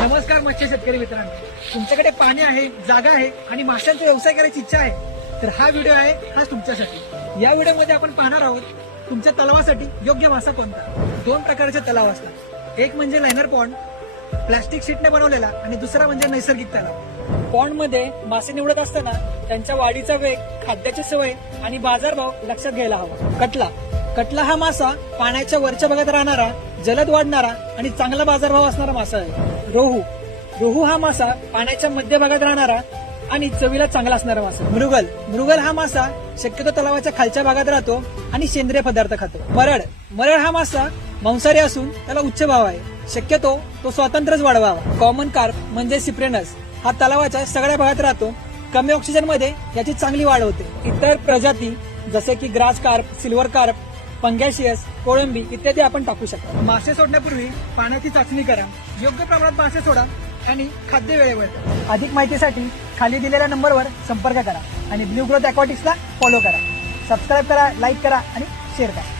नमस्कार मत्स्य शेतकरी मित्रांनो, तुमच्याकडे पाणी आहे, जागा आहे आणि माशांचा व्यवसाय करायची इच्छा आहे तर हा व्हिडिओ आहे खास तुमच्यासाठी। या व्हिडिओमध्ये आपण पाहणार आहोत तुमच्या तलावासाठी योग्य मासा कोणता। दोन प्रकारचे तलाव असतात, एक म्हणजे लायनर पॉन्ड प्लास्टिक शीटने बनवलेला आणि दुसरा म्हणजे नैसर्गिक तलाव। पॉन्ड मध्ये मासे निवडत असताना त्यांच्या वाढीचा वेग, खाद्याची सवय आणि बाजारभाव लक्षात घ्यायला हवा। कटला हा मासा पाण्याच्या वरच्या भागात राहणारा, जलद वाढणारा आणि चांगला बाजारभाव असणारा मासा आहे। रोहू हा मासा पाण्याच्या मध्य भागात राहणारा आणि चवीला चांगला असणारा मासा। मृगल हा मासा शक्यतो तलावाच्या खालच्या भागात राहतो आणि सेंद्रिय पदार्थ खातो। मरळ हा मासा मांसाहारी असून त्याला उच्च भाव आहे, शक्यतो तो स्वतंत्रच वाढवावा। कॉमन कार्प म्हणजे सिप्रेनस हा तलावाच्या सगळ्या भागात राहतो, कमी ऑक्सिजन मध्ये याची चांगली वाढ होते। इतर प्रजाती जसे की ग्रास कार्प, सिल्वर कार्प, पंगॅशियस, कोळंबी इत्यादी आपण टाकू शकतो। मासे सोडण्यापूर्वी पाण्याची चाचणी करा, योग्य प्रमाणात मासे सोडा आणि खाद्य वेळेवर द्या। अधिक माहितीसाठी खाली दिलेल्या नंबरवर संपर्क करा आणि ब्लू ग्रोथ अक्वाटिक्सला फॉलो करा। सबस्क्राईब करा, लाईक करा आणि शेअर करा।